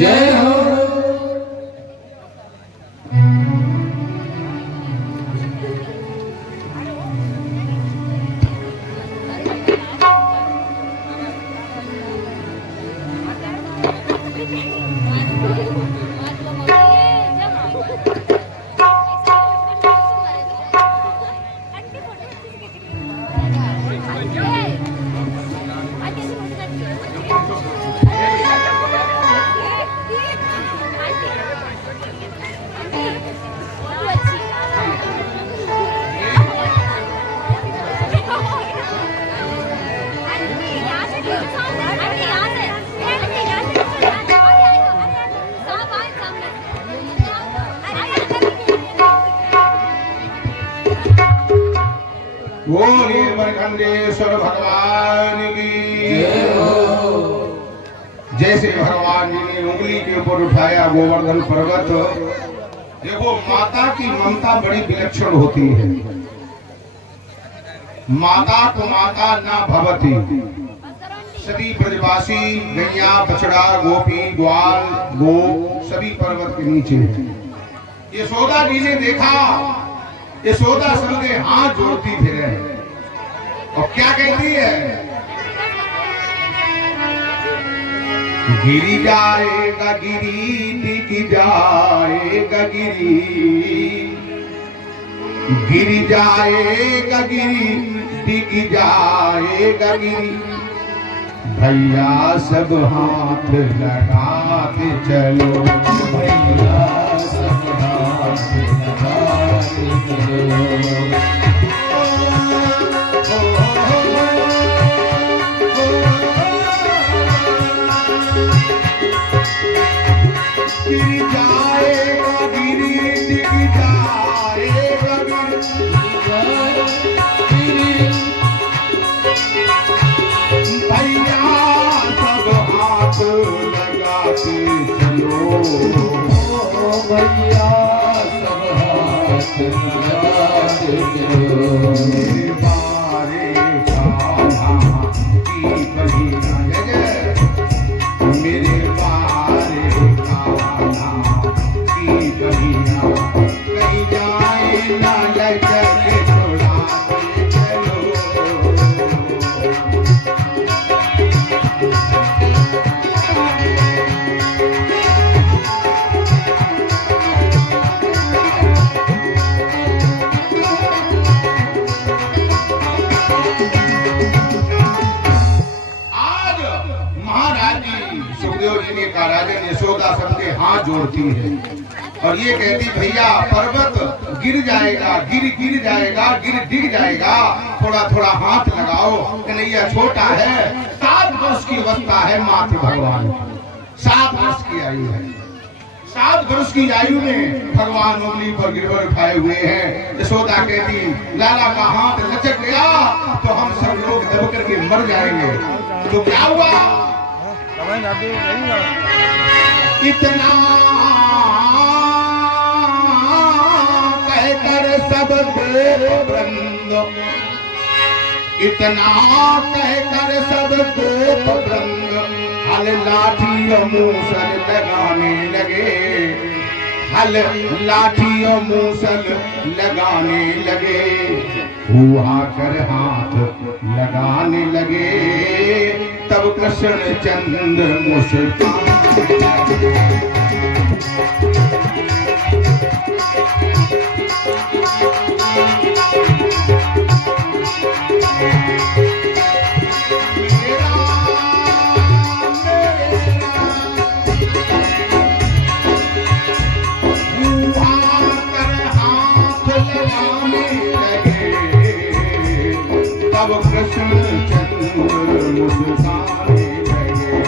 जय हो। बोलिए मरकंडेश्वर भगवान की जय हो। जैसे भगवान जी ने उंगली के ऊपर उठाया गोवर्धन पर्वत, देखो माता की ममता बड़ी विलक्षण होती है। माता को माता न भवती, सभी ब्रजवासी गैया बछड़ा गोपी ग्वाल गो सभी पर्वत के नीचे। यशोदा जी ने देखा, यशोदा सबके हाथ जोड़ती फिरे और क्या कहती है, गिरी जाएगा गिरी टिक जाएगा गिरी, गिरी जाएगा गिरी टिक जाएगा गिरी, भैया सब हाथ लगाते चलो, भैया सब हाथ लगाते चलो। गिरी जाएगा गिरी टिक जाएगा गिरी, भैया सब हाथ लगाते चलो, भैया सब हाथ लगाते चलो। मेरे बारे कान्हा की बहिना जय, मेरे बारे कान्हा की बहिना, कहीं जाए ना लचक छुड़ाते चलो। राजन यशोदा सबके हाथ जोड़ती है और ये कहती, भैया पर्वत गिर जाएगा, गिर जाएगा, गिर डिग जाएगा, थोड़ा थोड़ा हाथ लगाओ, कन्हैया छोटा है, 7 वर्ष की अवस्था है मात्र भगवान, 7 वर्ष की आयु है। 7 वर्ष की आयु में भगवान उंगली पर गिरवर उठाए हुए हैं। यशोदा कहती, लाला का हाथ लचक गया तो हम सब लोग दब करके मर जाएंगे। तो क्या हुआ, इतना कहकर सब गोप वृंद, इतना कहकर सब गोप वृंद हल लाठी और मूसल लगाने लगे, हल लाठी और मूसल लगाने लगे, हुआ कर हाथ लगाने लगे, तब कृष्ण चंद्र मुस्कान। तब कृष्ण चंद्र मुस्काने लगे,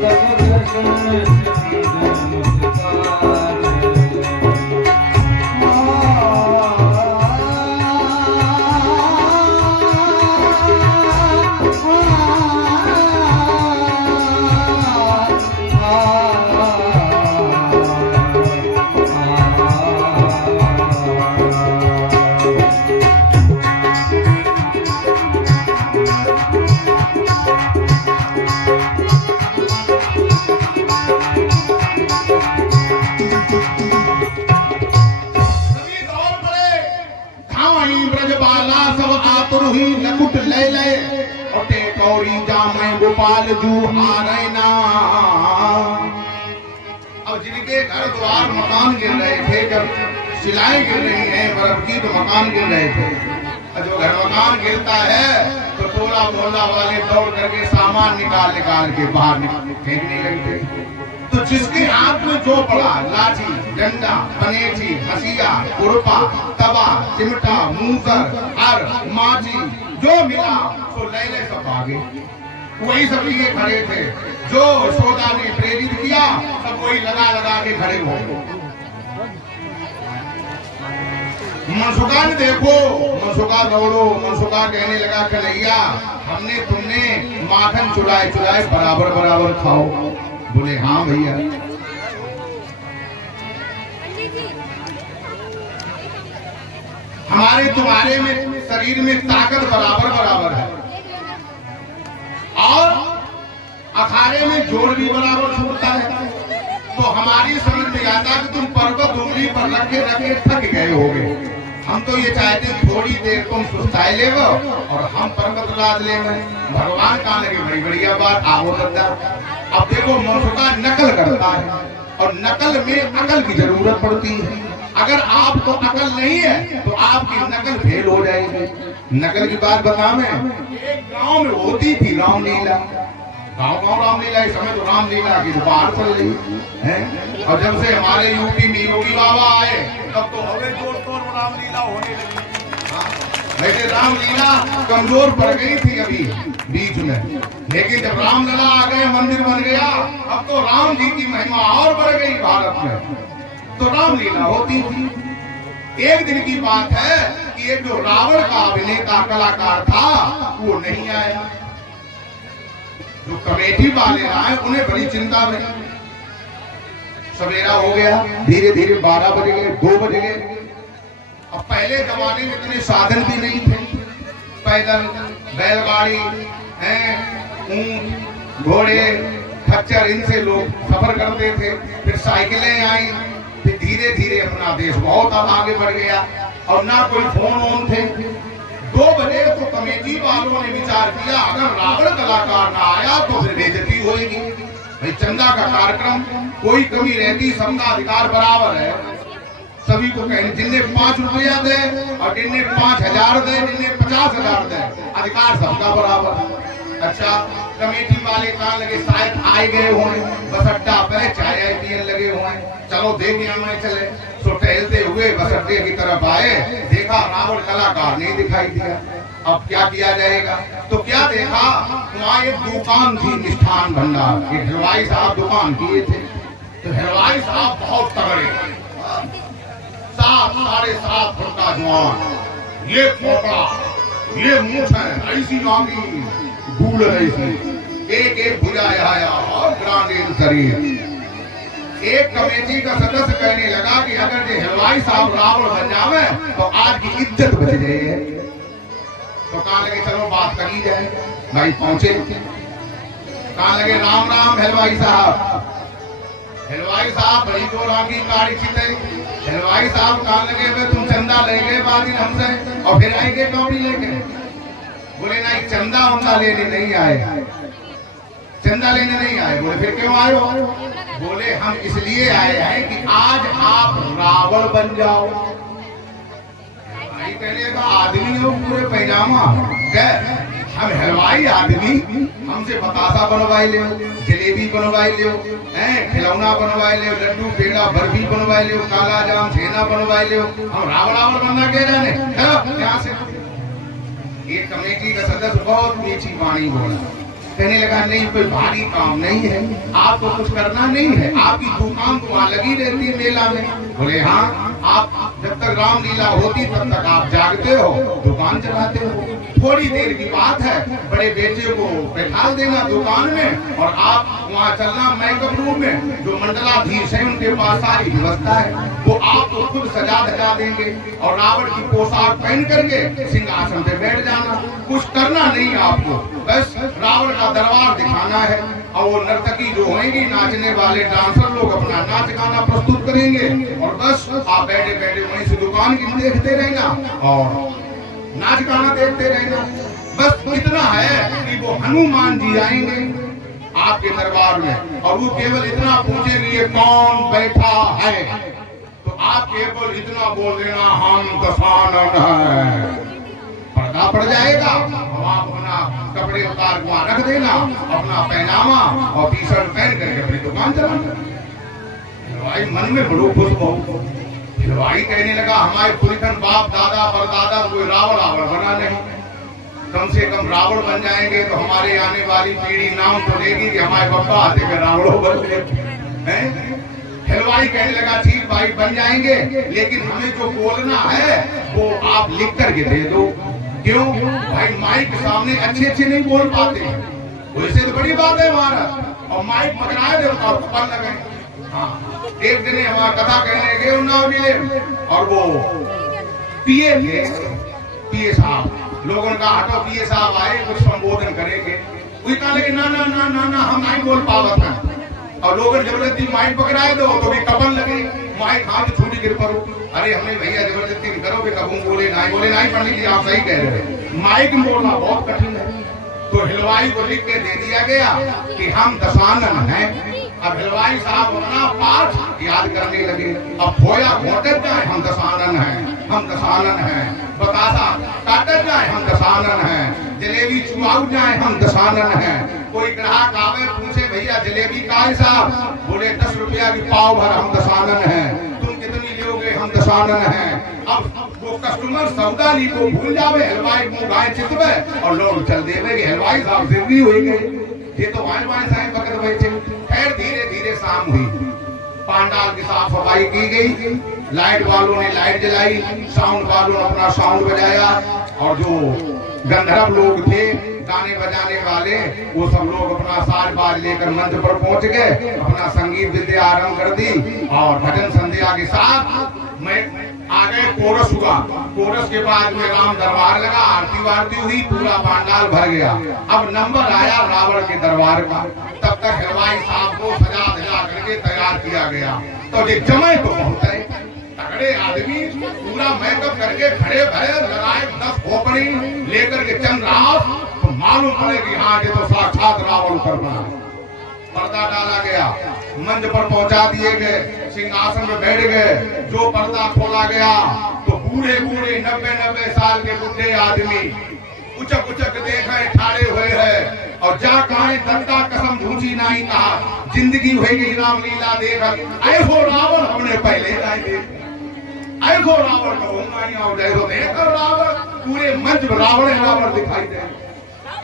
तब कृष्ण चंद्र माल जू हारे ना। अब जिनके घर द्वार मकान गिर रहे थे, जब सिलाएं गिर रही हैं बर्फ की, तो मकान गिर रहे थे। और जो घर मकान गिरता है तो टोला मोहल्ला वाले दौड़ करके सामान निकाल निकाल के बाहर फेंकने लगते। तो जिसके हाथ में जो पड़ा, लाठी, डंडा, पनेठी, हसिया, कुरपा, तवा, चिमटा, मूसर, हर, माची, जो मिला तो ले सब भागे। वही सब लिए खड़े थे। जो यशोदा ने प्रेरित किया सब वही लगा लगा के खड़े हो गए। मनसुका ने देखो, मनसुका दौड़ो, मनसुका कहने लगा कन्हैया हमने तुमने माखन चुराए चुराए बराबर बराबर खाओ। बोले हाँ भैया। हमारे तुम्हारे में शरीर में ताकत बराबर बराबर है और अखाड़े में जोड़ भी बराबर छूटता है। तो हमारी समझ में आता कि तुम पर्वत उंगली पर रखे रखे थक गए होगे। हम तो ये चाहते थोड़ी देर तुम सुस्ताए ले और हम पर्वत लाद ले। भगवान कहाँ लगे बड़ी बढ़िया बात आवो दद्दा। अब देखो मनसुका नकल करता है और नकल में अकल की जरूरत पड़ती है। अगर आपको अकल नहीं है तो आपकी नकल फेल हो जाएगी। नकल की बात बताऊं, एक गांव में होती थी रामलीला। गांव गांव रामलीला, इस समय तो रामलीला की बाहर चल रही है। और जब से हमारे यूपी में योगी बाबा आए तब तो हमें जोर तोड़ रामलीला होने लगी। वैसे रामलीला कमजोर पड़ गई थी अभी बीच में, लेकिन जब रामलला आ गए मंदिर बन गया, अब तो राम जी की महिमा और बढ़ गई भारत में। तो रामलीला होती थी। एक दिन की बात है कि एक जो रावण का अभिनेता कलाकार था वो नहीं आया। जो कमेटी वाले आए उन्हें बड़ी चिंता में। सवेरा हो गया, धीरे धीरे 12 बज गए, 2 बज गए। अब पहले जमाने में इतने साधन भी नहीं थे। पैदल, बैलगाड़ी, ऊंट, घोड़े, खच्चर, इनसे लोग सफर करते थे। फिर साइकिलें आई, फिर धीरे धीरे अपना देश बहुत आगे बढ़ गया और ना कोई फोन वोन थे। 2 बजे तो कमेटी वालों ने विचार किया अगर रावण कलाकार ना आया तो फिर बेइज्जती होगी। भाई चंदा का कार्यक्रम, कोई कमी रहती, सबका अधिकार बराबर है। सभी को कहने जिनने 5 रुपया दे और जिनने 5000 दे, जिनने 50,000 दे, अधिकार सबका बराबर। अच्छा, कमेटी वाले कहाँ लगे, शायद आए गए हों, बस अड्डा पे चाय पियन लगे हों, चलो देख हमें चले। तो टहलते हुए बस अड्डे की तरफ आए, देखा रावण कलाकार नहीं दिखाई दिया। अब क्या किया जाएगा? तो क्या देखा, वहाँ एक दुकान थी, मिष्ठान भंडार। एक हलवाई साहब दुकान किए थे। तो हलवाई साहब बहुत तगड़े, 7-7.5 फुट का जवान, ये खोपड़ा, ये मूछ है, ऐसी लांगी भूल रही थी, एक एक भुजा आया और ग्रांडेड शरीर। एक कमेटी का सदस्य कहने लगा कि अगर ये हलवाई साहब रावण बन जावे तो आज की इज्जत बच जाए। तो कहा लगे चलो बात करी जाए। भाई पहुंचे, कहा लगे राम राम हलवाई साहब। हलवाई साहब बड़ी जोर आगी गाड़ी छिटे। हलवाई साहब कहा लगे तुम चंदा ले गए बाद हमसे और फिर आएंगे कौड़ी लेके। बोले नहीं, चंदा उंदा लेने नहीं आए, चंदा लेने नहीं आए। बोले फिर क्यों आए हो? बोले हम इसलिए आए हैं कि आज आप रावण बन जाओ। भाई कहने का आदमी हो पूरे पैजामा, हम हलवाई आदमी, हमसे बतासा बनवाई ले, जलेबी बनवाई ले, खिलौना बनवाई ले, लड्डू पेड़ा बर्फी बनवाई ले, काला जाम छेना बनवाई ले, हम रावण बनना कह जाने यहाँ से। एक कमेटी का सदस्य बहुत मीठी वाणी बोला, कहने लगा नहीं कोई भारी काम नहीं है, आपको कुछ करना नहीं है, आपकी दुकान तो वहाँ लगी रहती है मेला में। बोले हाँ, आप जब तक रामलीला होती तब तक आप जागते हो, दुकान चलाते हो। थोड़ी देर की बात है, बड़े बेटे को बैठा देना दुकान में और आप वहाँ चलना मेकअप रूम में। जो मंडलाधीश है उनके पास सारी व्यवस्था है, वो आपको खुद सजा धजा देंगे और रावण की पोशाक पहन करके सिंहासन पे बैठ जाना। कुछ करना नहीं आपको, बस रावण का दरबार दिखाना है और वो नर्तकी जो होंगी, नाचने वाले डांसर लोग अपना नाच गाना प्रस्तुत करेंगे और बस आप बैठे बैठे वहीं से दुकान की देखते रहना और नाच गाना देखते रहना। बस इतना है कि वो हनुमान जी आएंगे आपके दरबार में और वो केवल इतना पूछेंगे ये कौन बैठा है, तो आप केवल इतना बोल देना हम दशानन है, पर्दा पड़ जाएगा। आप अपना कपड़े उतार के वहां रख देना, अपना पहनावा और टी शर्ट पहन करके अपनी दुकान चलाना। भाई मन में बड़ो खुश हो। भाई कहने लगा हमारे पुरखन बाप दादा परदादा कोई रावण रावण बना नहीं, कम से कम रावण बन जाएंगे तो हमारे आने वाली पीढ़ी नाम तो लेगी कि हमारे पापा आते में रावणों बन गए। हलवाई कहने लगा ठीक भाई बन जाएंगे, लेकिन हमें जो बोलना है वो आप लिख करके दे दो। क्यों भाई, माइक के सामने अच्छे अच्छे नहीं बोल पाते, वैसे तो बड़ी बात है हमारा, और माइक पकड़ाए दे और पकड़ लगे। हाँ, एक दिन हमारा कथा कहने गए उन्नाव जिले, और वो पीए साहब लोगों का हटो पीए साहब आए कुछ संबोधन करेंगे, कहा लगे ना ना ना ना ना हम नहीं बोल पावत हैं, और लोगों जबरदस्ती माइक पकड़ाए दो तो भी कपन लगे, माइक हाथ छूटी गिर पड़ो। अरे हमें भैया जबरदस्ती नहीं करो, कबूं बोले नहीं पंडित जी आप सही कह रहे हैं, माइक में बोलना बहुत कठिन है। तो हलवाई को लिख के दे दिया गया कि हम दशानन हैं। अब हलवाई साहब अपना पाठ याद करने लगे, अब खोया घोटत जाए हम दशानन हैं, हम दशानन हैं, बतासा काटत जाए हम दशानन हैं, जलेबी चुआऊ जाए हम दशानन हैं। कोई ग्राहक आवे पूछे भैया जलेबी का है साहब, बोले 10 रुपया की पाव भर हम दशानन हैं, तुम कितनी लोगे हम दशानन हैं। अब वो कस्टमर सौदा ली को भूल जावे, हलवाई मुंह गाय चितवे और लोग चल देवे कि हलवाई साहब जिंदगी हो गई, ये तो वाई वाई साईं पकड़ बैठे। खैर धीरे धीरे शाम हुई, पांडाल की साफ सफाई की गई, लाइट वालों ने लाइट जलाई, साउंड वालों ने अपना साउंड बजाया, और जो गंधर्व लोग थे गाने बजाने वाले वो सब लोग अपना साज बाज लेकर मंच पर पहुंच गए, अपना संगीत विद्या आरंभ कर दी, और भजन संध्या के साथ मैं आ गए। कोरस हुआ, कोरस के बाद में राम दरबार लगा, आरती वारती हुई, पूरा पांडाल भर गया। अब नंबर आया रावण के दरबार का, तब तक हलवाई साहब को सजा धजा करके तैयार किया गया। तो ये जमाए तो बहुत है, तगड़े आदमी पूरा मेकअप करके खड़े भरे लगाए 10 खोपड़ी लेकर के चल रहा, तो मालूम पड़े कि हाँ ये तो साक्षात रावण पर बना। पर्दा डाला गया, मंच पर पहुंचा दिए गए, सिंहासन में बैठ गए। जो पर्दा खोला गया तो बूढ़े बूढ़े 90 साल के बुढ़े आदमी उचक उचक देखे ठाड़े हुए हैं, और जा कहे दत्ता कसम झूठी नहीं कहा, जिंदगी हुई गई रामलीला देखकर, ऐसो रावण हमने पहले नहीं देखा, ऐसो रावण कहूंगा और जैसो देखकर रावण, पूरे मंच में रावण रावण दिखाई दे।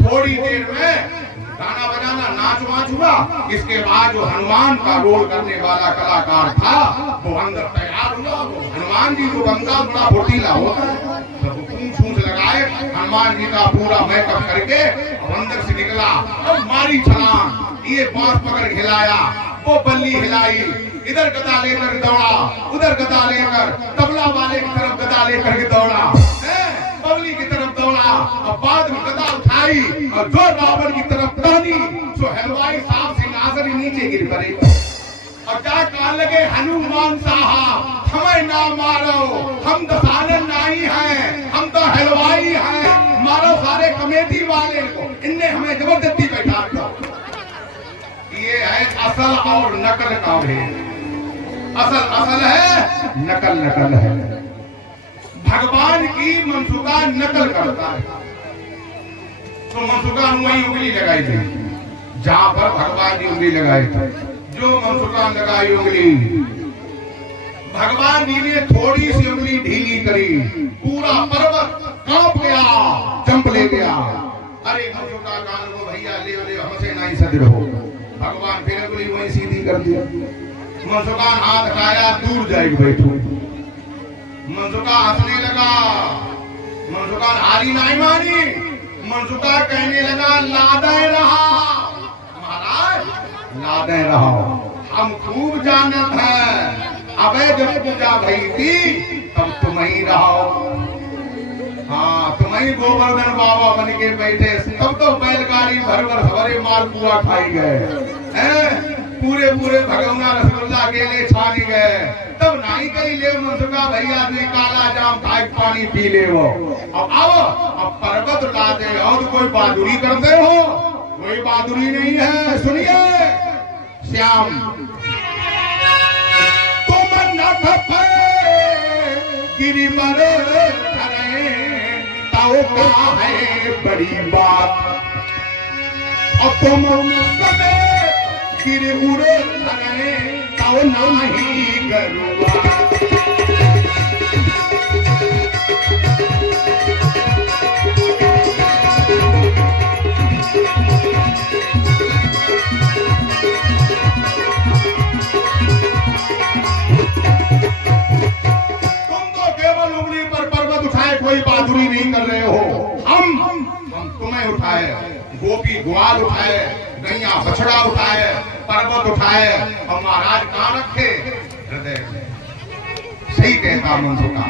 थोड़ी देर में गाना बजाना नाच वाच हुआ, इसके बाद जो हनुमान का रोल करने वाला कलाकार था वो अंदर तैयार हुआ। हनुमान जी को बंदा बड़ा फुर्तीला होता है, पूंछ लगाए हनुमान जी का पूरा मेकअप करके अंदर से निकला, अब मारी छलांग, ये बांस पकड़ हिलाया, वो बल्ली हिलाई, इधर गदा लेकर दौड़ा, उधर गदा लेकर तबला वाले की तरफ गदा लेकर के दौड़ा, बबली की तरफ दौड़ा, और बाद में गदा उठाई और जो रावण की तरफ दौड़ी, तो हलवाई साहब सिंहासन नीचे गिर पड़े, और क्या कहने लगे हनुमान साहब हमें ना मारो, हम दशानन नहीं हैं, हम तो हलवाई हैं, मारो सारे कमेटी वाले को, इनने हमें जबरदस्ती बैठा दिया। ये है असल और नकल का भेद, असल असल है, नकल नकल है। भगवान की मनसुका नकल करता है, तो मनसुका वही उंगली लगाई थी जहां पर भगवान जी उंगली लगाए थे, जो मनसुका लगाई उंगली, भगवान जी ने थोड़ी सी उंगली ढीली करी, पूरा पर्वत कांप गया, चंप ले गया। अरे मनसुका कान को भैया ले ले हमसे नहीं सदर हो, भगवान फिर उंगली वही सीधी कर दिया। मनसुका हाथ उठाया, दूर जाएगी बैठो, मनसुका हंसने लगा, मनसुका हारी नहीं मानी, मनसुका कहने लगा लादे रहा महाराज, लादे रहो, हम खूब जानत है, अबे जब पूजा भई थी तब तुम ही रहो, हाँ तुम ही गोवर्धन बाबा बन के बैठे, तब तो बैलगाड़ी भर भर सवरे मालपुआ खाई गए, पूरे पूरे भगवान रसगुल्ला केले छानी गए, तब जब नाई कही ले मनसुका भैया ने काला जाम खाए पानी पी ले वो। अब आओ अब पर्वत ला दे और कोई बहादुरी करते हो, कोई बहादुरी नहीं है। सुनिए श्याम तुम न गिरी मर ताओ का है बड़ी बात, और तुम गिर उड़े ताओ नहीं करूँगा। कोई बहादुरी नहीं कर रहे हो, हम तुम्हें उठाए, गोपी ग्वाल उठाए, गैया बछड़ा उठाए, पर्वत उठाए, और महाराज कहाँ रखे? हृदय में। सही कहता मनसुखा,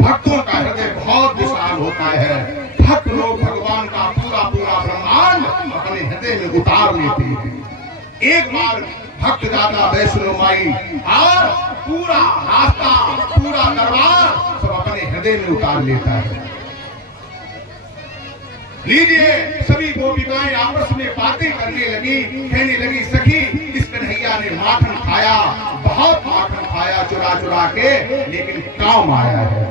भक्तों का हृदय बहुत विशाल होता है। भक्त लोग भगवान का पूरा पूरा ब्रह्मांड अपने हृदय में उतार लेते हैं। एक बार भक्त जाता वैष्णो माई और पूरा रास्ता पूरा दरबार सब अपने हृदय में उतार लेता है। लीजिए सभी गोपिकाएं आपस में बातें करने लगी, कहने लगी सखी इस कन्हैया ने माखन खाया, बहुत माखन खाया चुरा चुरा के, लेकिन काम आया है।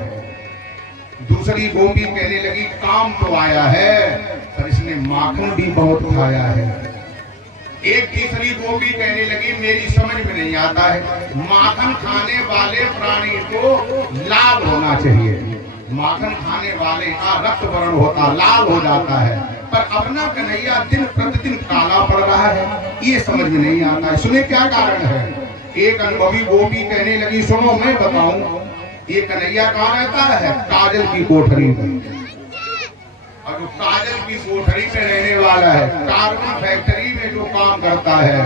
दूसरी गोपी कहने लगी काम तो आया है पर इसने माखन भी बहुत खाया है। एक तीसरी गोपी कहने लगी मेरी समझ में नहीं आता है, माखन खाने वाले प्राणी को लाल होना चाहिए, माखन खाने वाले का रक्त वर्ण होता लाल हो जाता है, पर अपना कन्हैया दिन प्रतिदिन काला पड़ रहा है, ये समझ में नहीं आता है। सुने क्या कारण है? एक अनुभवी गोपी कहने लगी सुनो मैं बताऊं, ये कन्हैया कहाँ रहता है? काजल की कोठरी में। और जो काजल की कोठरी में रहने वाला है, कार्बन फैक्ट्री में जो काम करता है,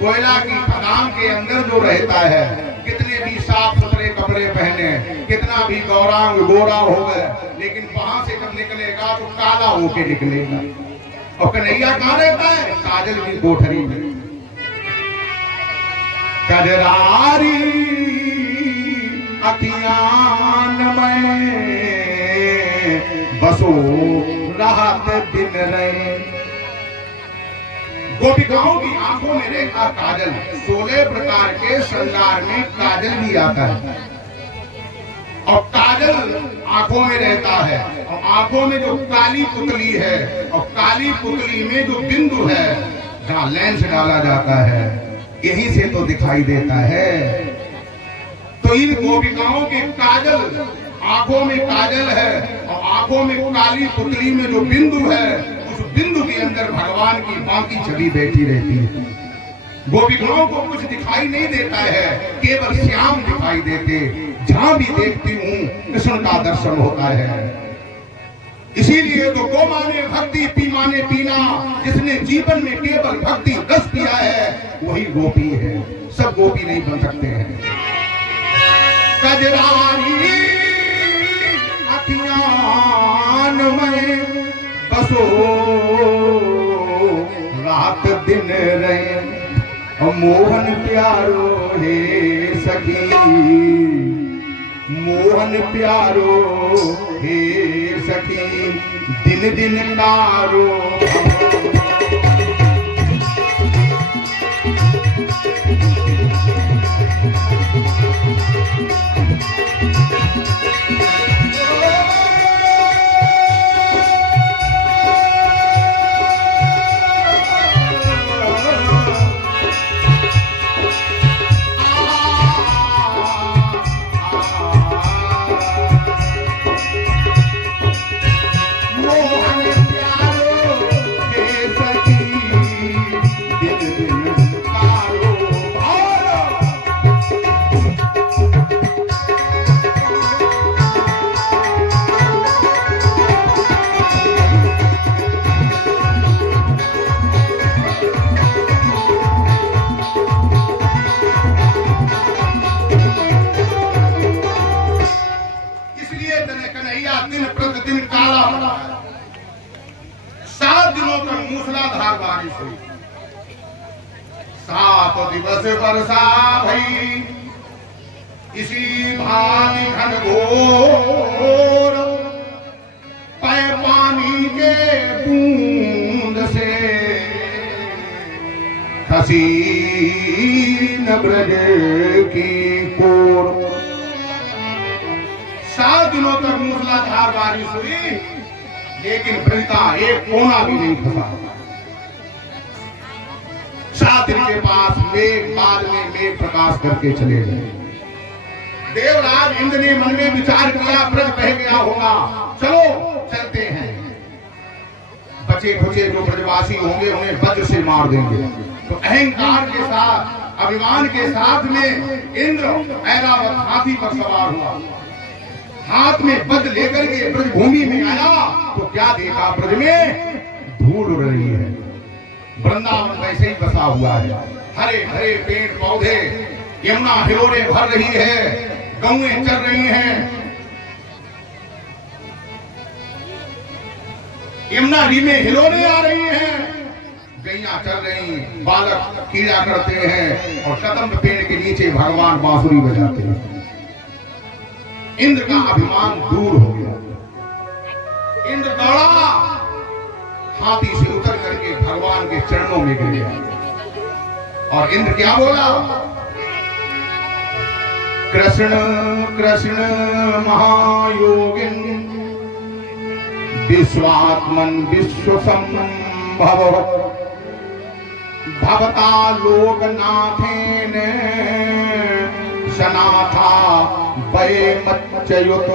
कोयला की खदान के अंदर जो रहता है, कितने भी साफ सुथरे कपड़े पहने, कितना भी गौरांग गोरा हो गए, लेकिन वहां से जब निकलेगा तो काला होके निकलेगा। और कन्हैया कहाँ रहता है? काजल की कोठरी में। कजरारी अखियान में बसो रात दिन रहे। गोपिकाओं की आंखों में रहता काजल, 16 प्रकार के श्रृंगार में काजल भी आता है, और काजल आंखों में रहता है, और आंखों में जो काली पुतली है, और काली पुतली में जो बिंदु है जहाँ लेंस डाला जाता है, यही से तो दिखाई देता है। तो इन गोपिकाओं के काजल, आंखों में काजल है और आंखों में काली पुतली में जो बिंदु है, उस बिंदु के अंदर भगवान की बाकी छवि बैठी रहती है। गोपिकाओं को कुछ दिखाई नहीं देता है, केवल श्याम दिखाई देते, जहां भी देखती हूँ कृष्ण का दर्शन होता है। इसीलिए तो गो माने भक्ति पी माने पीना, जिसने जीवन में केवल भक्ति रस पिया है वही गोपी है, सब गोपी नहीं बन सकते हैं। कजरारी अखियान में बसो रात दिन रहे, मोहन प्यारो हे सखी, मोहन प्यारो हे सखी, दिन दिन नारो। दिवस बरसा भई इसी भांति घनघोर पै पानी के बूंद से खसी न ब्रज की कोर। 7 दिनों तक मूसलाधार बारिश हुई, लेकिन ब्रज का एक कोना भी नहीं फंसा। 7 दिन के पास मेघ बाद में मेघ प्रकाश करके चले गए। देवराज इंद्र ने मन में विचार किया, ब्रज बह गया होगा, चलो चलते हैं। बचे खुचे जो ब्रजवासी होंगे उन्हें वज्र से मार देंगे। तो अहंकार के साथ, अभिमान के साथ में इंद्र ऐरावत हाथी पर सवार हुआ। हाथ में वज्र लेकर के ब्रज भूमि में आया तो क्या देखा, ब्रज में धूल उड़ रही है। वृंदावन वैसे ही बसा हुआ है, हरे हरे पेड़ पौधे, यमुना हिलोरे भर रही है, गौएं चल रही हैं, यमुना नदी में हिलोरे आ रही हैं, गैया चल रही, बालक कीड़ा करते हैं और कदम्ब पेड़ के नीचे भगवान बांसुरी बजाते हैं। इंद्र का अभिमान दूर हो गया। इंद्र दौड़ा, हाथी से उतर करके भगवान के चरणों में गिर गया। और इंद्र क्या बोला, कृष्ण कृष्ण महायोगिन विश्वात्मन विश्वसंभव भवता लोकनाथेन सनाथा वै मच्चयुत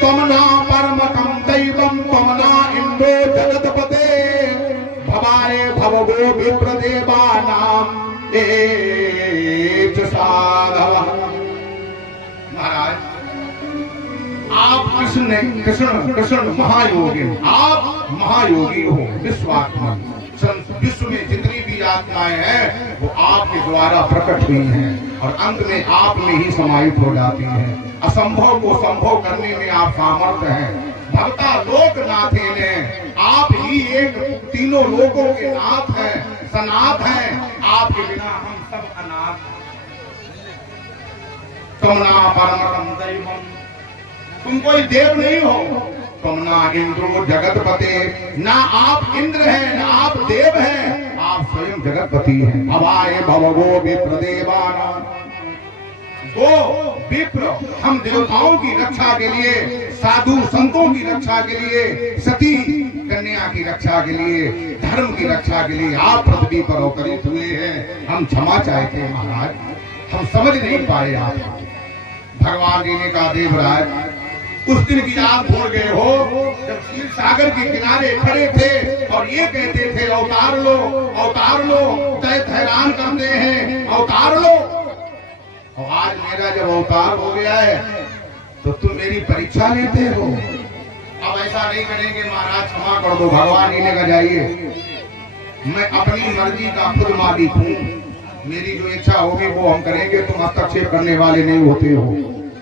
त्वं न परमकं दैवं त्वं न इन्द्रो जगत्पते भवाये भवगो विप्रदेवानां एच साधवः। महाराज आप कृष्ण महायोगी, आप महायोगी हो, विश्वात्मा। विश्व में जितनी भी आत्माएं हैं वो आपके द्वारा प्रकट हुई हैं और अंत में आप में ही समाहित हो जाती हैं। असंभव को संभव करने में आप सामर्थ्य हैं। भक्ता लोकनाथे ने, आप ही एक तीनों लोकों के नाथ हैं, सनाथ हैं, आपके बिना हम सब अनाथ। तुम ना परमकं दैवं, तुम कोई देव नहीं हो, तुम ना इंद्रो जगतपते, ना आप इंद्र हैं ना आप देव हैं, आप स्वयं जगतपति हैं। भवाये भवगो विप्रदेवाना, गो विप्र हम देवताओं की रक्षा के लिए, साधु संतों की रक्षा के लिए, सती कन्या की रक्षा के लिए, धर्म की रक्षा के लिए आप पृथ्वी पर अवतरित हुए हैं। हम क्षमा चाहते हैं महाराज, हम समझ नहीं पाए आप। भगवान जी ने कहा, देवराज उस दिन की याद भूल गए हो जब क्षीर सागर के किनारे खड़े थे और ये कहते थे अवतार लो अवतार लो, दैत्य हैरान करते हैं, अवतार लो। और आज मेरा जब अवतार हो गया है तो तुम मेरी परीक्षा लेते हो। अब ऐसा नहीं करेंगे महाराज, क्षमा कर दो। भगवान जी ने कहा, जाइए, मैं अपनी मर्जी का खुद मालिक हूँ, मेरी जो इच्छा होगी वो हम करेंगे, तुम हस्तक्षेप करने वाले नहीं होते हो।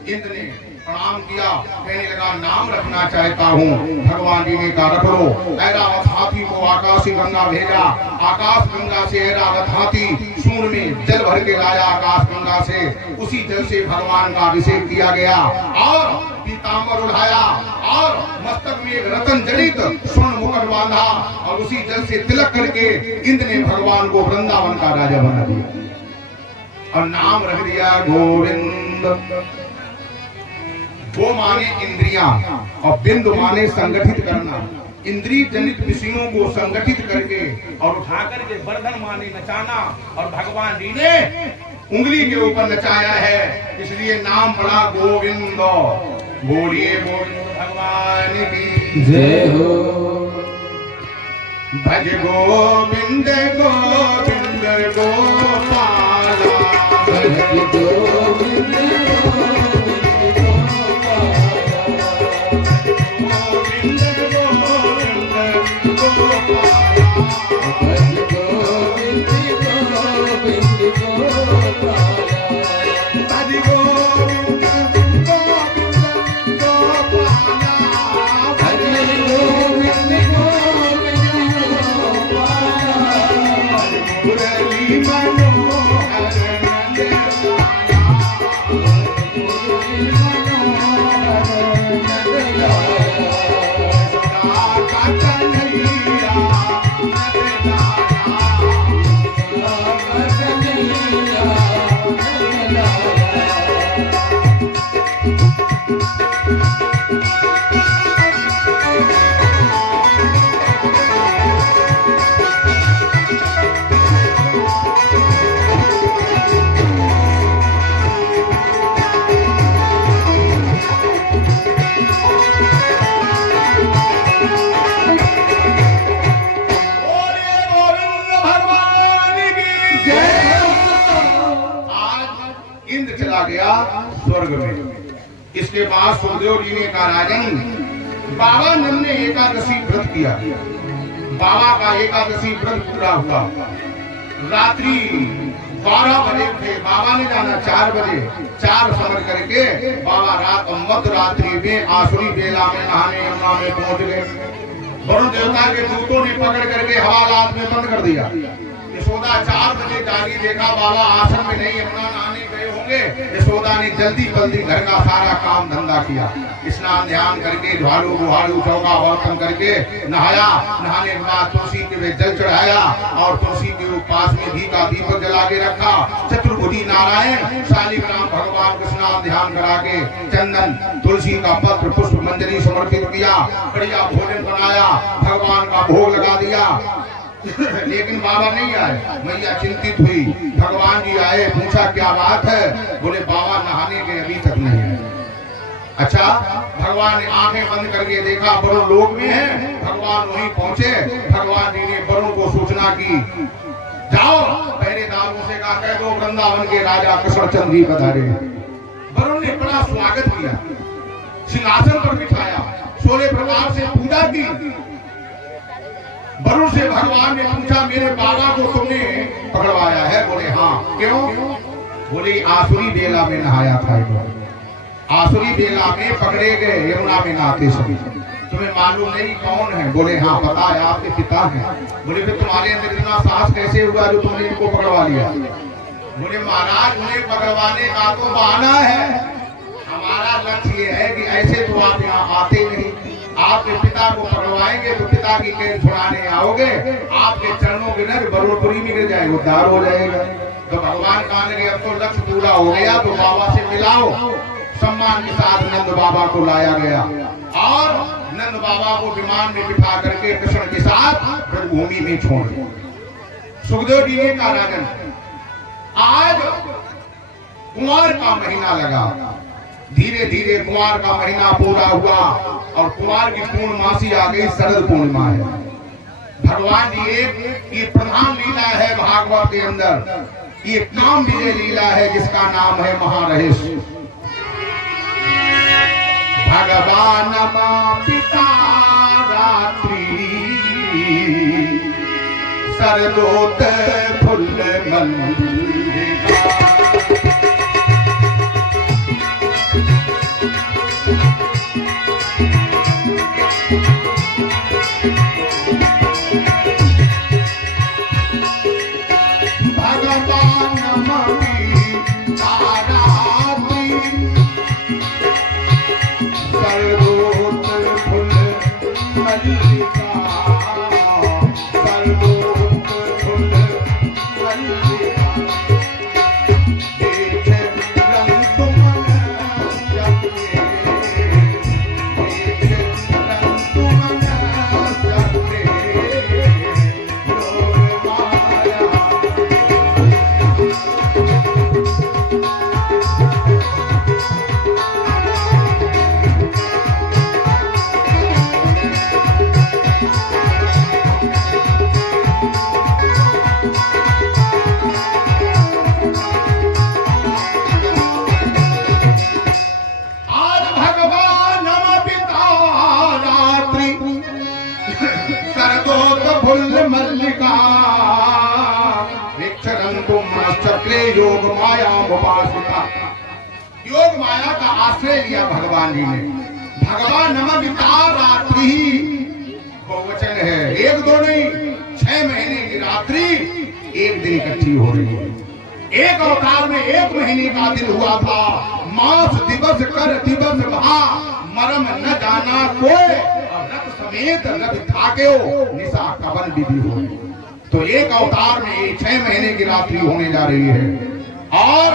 इंद्र ने प्रणाम किया, कहने लगा, नाम रखना चाहता हूँ। भगवान जी ने कहा, रख लो। ऐरावत हाथी को आकाशी गंगा भेजा, आकाश गंगा से ऐरावत हाथी सूंड में जल भर के लाया आकाश गंगा से, उसी जल से भगवान का अभिषेक किया गया और पीतांबर उठाया और मस्तक में एक रतन जड़ित स्वर्ण मुकुट बांधा और उसी जल से तिलक करके इंद्र ने भगवान को वृंदावन का राजा बना दिया और नाम रख दिया गोविंद। वो माने इंद्रियां और बिंदु माने संगठित करना, इंद्रिय जनित विषयों को संगठित करके और उठा करके वर्धन माने नचाना। और भगवान जी ने उंगली के ऊपर नचाया है, इसलिए नाम पड़ा गोविंद। बोलिए गोविंद भगवान की जय हो। भज गोविंद गोविंद गोपाला, भज गोविंद चला गया स्वर्ग में। इसके बाद सुखदेव जी ने कहा राजन बाबा ने एकादशी व्रत किया, बाबा का एकादशी व्रत पूरा हुआ। रात्रि 12 बजे थे, बाबा ने जाना 4 बजे, 4 समझ करके बाबा रात मध्य रात्रि में आसुरी बेला में नहाने यमुना में पहुंच गए। वरुण देवता के दूतों ने पकड़ करके हवालात में बंद कर दिया। यशोदा 4 बजे जागी, देखा बाबा आश्रम में नहीं, यमुना नहाने गए होंगे। यशोदा ने जल्दी जल्दी घर का सारा काम धंधा किया, स्नान ध्यान करके झाड़ू बुहाड़ू चौका बर्तन करके नहाया। नहाने के बाद तुलसी के जल चढ़ाया और तुलसी के पास में घी का दीपक जला के रखा। चतुर्भुजी नारायण शालिग्राम भगवान का स्नान ध्यान करा के चंदन तुलसी का पत्र पुष्प मंजरी समर्पित किया, बढ़िया भोजन बनाया, भगवान का भोग लगा दिया। लेकिन बाबा नहीं आए। मैया चिंतित हुई, भगवान जी आए, पूछा क्या बात है? बोले बाबा नहाने के अभी तक नहीं आए। अच्छा, भगवान ने आंखें बंद करके देखा वरुण लोक में है। भगवान वहीं पहुंचे। भगवान जी ने वरुण को सूचना की, जाओ पहरेदारों से कहा कह दो वृंदावन के राजा कृष्णचंद्र जी पधारे। वरुण ने बड़ा स्वागत किया, सिंहासन पर बिठाया, 16 प्रकार से पूजा की। वरुण से भगवान ने पूछा मेरे बाबा को तुमने पकड़वाया है? बोले हाँ। क्यों? बोले आसुरी बेला में नहाया था। आसुरी बेला में पकड़े गए यमुना में नहाते समय। तुम्हें मालूम नहीं कौन है? बोले हाँ पता है, आपके पिता हैं। बोले फिर तुम्हारे अंदर इतना साहस कैसे हुआ जो तुमने इनको पकड़वा लिया? बोले महाराज उन्हें पकड़वाने का तो बहाना है, हमारा लक्ष्य ये है कि ऐसे तो आप यहाँ आते नहीं, आपके पिता को पकड़वाएंगे तो पिता की कैद छुड़ाने आओगे, आपके चरणों के नर बरोबरी में गिर जाए, उद्धार हो जाएगा। तो भगवान कहने लगे अब तो लक्ष्य पूरा हो गया, तो बाबा से मिलाओ। सम्मान के साथ नंद बाबा को लाया गया और नंद बाबा को विमान में बिठा करके कृष्ण के साथ ब्रजभूमि में छोड़ दिया। सुखदेव जी ने कहा राजन आज कुमार का महीना लगा, धीरे धीरे कुमार का महीना पूरा हुआ और कुमार की पूर्णमासी आ गई, शरद पूर्णिमा है। भगवान जी एक ये प्रधान लीला है भागवत के अंदर, ये काम विजय लीला है जिसका नाम है महारहेश। भगवान पिता रात्रि सरदोत फुल मल्लिका। योग माया उपासिता, योग माया का आश्रय लिया भगवान जी ने। भगवान नमविता रात्रि बहुवचन है, 1-2 नहीं, 6 महीने की रात्रि एक दिन इकट्ठी हो रही है। एक अवतार में 1 महीने का दिन हुआ था, मास दिवस कर दिवस भा मरम न जाना कोई, रथ समेत रथ थाके निशा कवन विधि हो। तो एक अवतार में 6 महीने की रात्रि होने जा रही है और